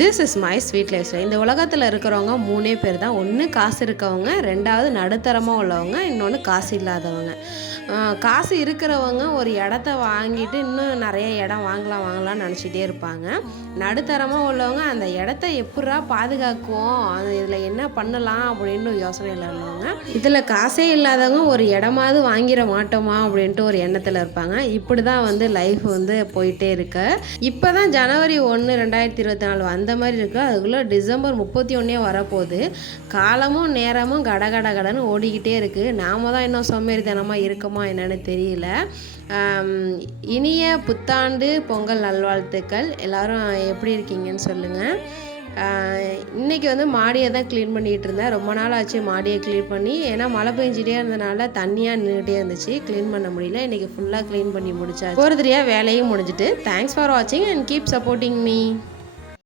This is my sweet life style. இந்த உலகத்தில் இருக்கிறவங்க 3 பேர் தான். ஒன்று காசு இருக்கவங்க, 2வது நடுத்தரமாக உள்ளவங்க, இன்னொன்று காசு இல்லாதவங்க. காசு இருக்கிறவங்க ஒரு இடத்த வாங்கிட்டு இன்னும் நிறைய இடம் வாங்கலாம்னு நினச்சிட்டே இருப்பாங்க. நடுத்தரமாக உள்ளவங்க அந்த இடத்த எப்படா பாதுகாக்குவோம், அது இதில் என்ன பண்ணலாம் அப்படின்னு யோசனையில் உள்ளவங்க. இதில் காசே இல்லாதவங்க ஒரு இடமாவது வாங்கிட மாட்டோமா அப்படின்ட்டு ஒரு எண்ணத்தில் இருப்பாங்க. இப்படி தான் வந்து லைஃப் வந்து போயிட்டே இருக்கு. இப்போ தான் ஜனவரி 1, 2024 அந்த மாதிரி இருக்குது. அதுக்குள்ளே டிசம்பர் 31 வரப்போகுது. காலமும் நேரமும் கடன்னு ஓடிக்கிட்டே இருக்குது. நாம தான் இன்னும் சோம்பேறித்தனமாக இருக்கோமா என்னன்னு தெரியல. இனிய புத்தாண்டு பொங்கல் நல்வாழ்த்துக்கள். எல்லோரும் எப்படி இருக்கீங்கன்னு சொல்லுங்கள். இன்றைக்கி வந்து மாடியை தான் க்ளீன் பண்ணிகிட்டு இருந்தேன். ரொம்ப நாள் ஆச்சு மாடியை க்ளீன் பண்ணி. ஏன்னா மழை பெஞ்சிட்டே இருந்தனால தண்ணியாக நின்றுட்டே இருந்துச்சு, க்ளீன் பண்ண முடியல. இன்றைக்கி ஃபுல்லாக க்ளீன் பண்ணி முடிச்சாச்சு. ஒரு தெரியா வேலையும் முடிஞ்சிட்டு. தேங்க்ஸ் ஃபார் வாட்சிங் அண்ட் கீப் சப்போர்ட்டிங் மீ.